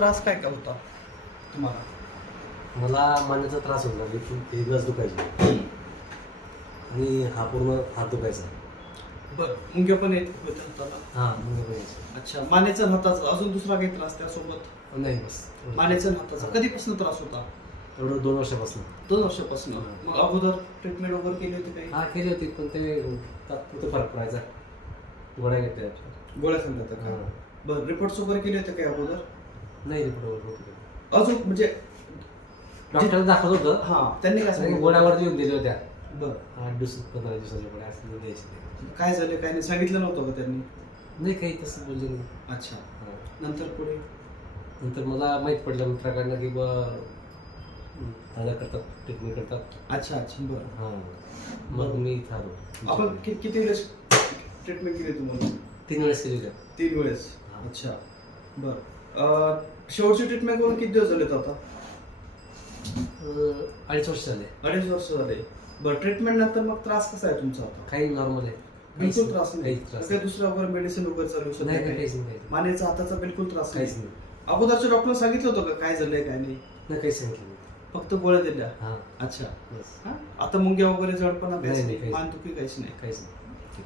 त्रास काय काय होता तुम्हाला? मला मानेचा त्रास होता, एक गज दुखायची आणि हा पूर्ण हात दुखायचा. बरं, मुंग्या पण येत होत्या हाताला? हां, मुंग्या पण यायच्या. अच्छा, मानेचा आणि हाताचा अजून दुसरा काही त्रास त्यासोबत? नाही, बस मानेचा आणि हाताचा कधीपासून त्रास होता? एवढं 2 वर्षापासून. 2 वर्षापासून. मग अगोदर ट्रीटमेंट वगैरे केली होती काही? हा केली होती, पण ते तात्पुरतं फरक पडायचा. गोळ्या घेतल्या. गोळ्या खाल्ल्या होत्या का? बरं, रिपोर्ट्स वगैरे केले होते काही अगोदर? नाही रिपोर्ट होते. अजून म्हणजे डॉक्टरला दाखवत होतं. हा, त्यांनी काय सांगितलं? गोळ्यावरती येऊन दिल्या होत्या. बरं, 8 दिवस 15 दिवसाच्या गोळ्या असं द्यायचे ते. काय झालं काय नाही सांगितलं नव्हतं का त्यांनी? नाही, काही तसं बोलले नाही. अच्छा, नंतर पुढे? नंतर मला माहीत पडलं मित्राकडनं की दादा करतात, ट्रीटमेंट करतात. अच्छा अच्छा, बरं. हां, मग मी इथं आलो. आपण किती वेळेस ट्रीटमेंट केली तुम्हाला? 3 वेळेस केली होत्या. 3 वेळेस. हा. अच्छा, बरं. शेवटची ट्रीटमेंट करून किती दिवस झालेत आता? 2.5 वर्ष झाले. 2.5 वर्ष झाले. बरं, ट्रीटमेंट नंतर मग त्रास कसा आहे तुमचा आता? काही नॉर्मल आहे. बिलकुल त्रास नाही? काहीच त्रास काही दुसरं वगैरे मेडिसिन वगैरे चालू शकत नाही. काहीच नाही. मानेचा हाताचा बिलकुल त्रास काहीच नाही? नाही. अगोदरच्या डॉक्टर सांगितलं होतं का काय झालंय काय नाही? नाही, काहीच सांगितलं नाही. फक्त गोळ्या दिल्या? हां, अच्छा. बस. हा? आता मुंग्या वगैरे जडपणा काहीच नाही, नाही, काहीच मानदुखी काहीच नाही? काहीच नाही. ठीक.